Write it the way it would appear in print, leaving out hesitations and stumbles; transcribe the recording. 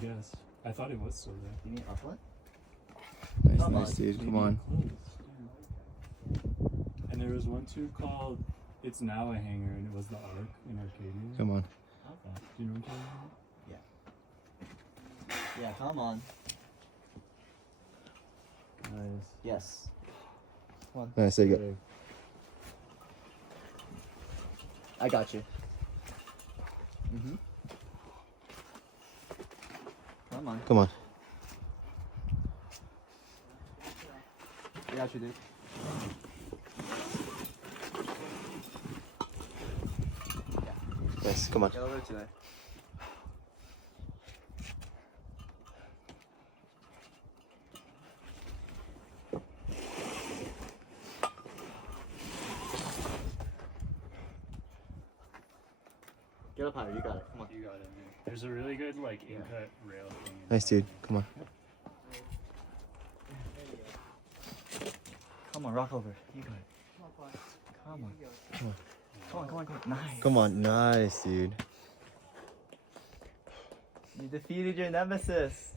guess. I thought it was still there. You need upland? Nice, dude. Come on. And there was one too called It's Now a Hanger, and it was the Ark in Arcadia. Come on. Okay. Do you know what I'm talking about? Yeah, come on. Nice. Yes. Come on. Nice, there you go. I got you. Mm-hmm. Come on. Come on. I got you, dude. Nice, come on. Get over to it. Get up higher, you got it. Come on. You got it, man. There's a really good, like, in-cut rail thing. Nice, dude. Come on. Come on, rock over. You got it. Come on. Come on. Come on, come on, come on. Nice. Come on. Nice, dude. You defeated your nemesis.